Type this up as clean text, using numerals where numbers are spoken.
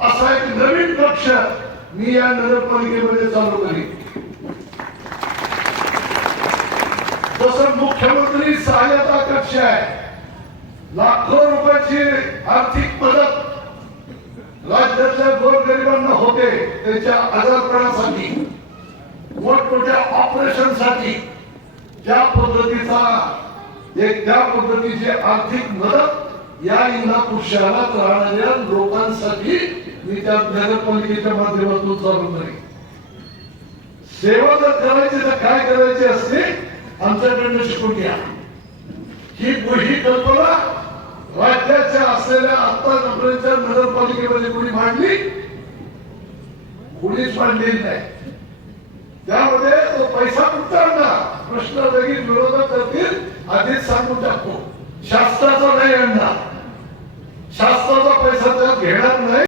असा एक नवीन कक्ष मी या नगरपालिकेमध्ये चालू करीन. जसं मुख्यमंत्री सहाय्यता कक्ष आहे, लाखो रुपयाची आर्थिक मदत राज्यातल्या गोरगरिबांना होते, त्याच्या आजारपणासाठी मोठमोठ्या ऑपरेशनसाठी ज्या पद्धतीची आर्थिक मदत या इंदापूर शहरात राहणाऱ्या लोकांसाठी मी त्या नगरपालिकेच्या माध्यमातून चालू करेन. सेवा जर करायची तर काय करायची असते आमच्याकडनं शिकून घ्या. ही कल्पना राज्याच्या असलेल्या आतापर्यंतच्या नगरपालिकेमध्ये कोणी मांडली? कोणीच मांडलेली नाही. त्यामध्ये तो पैसा कुठचा आणणार प्रश्न लगेच विरोधक करतील. आधीच सांगून टाकतो, शासनाचा नाही आणणार, शासनाचा पैसा त्यात घेणार नाही.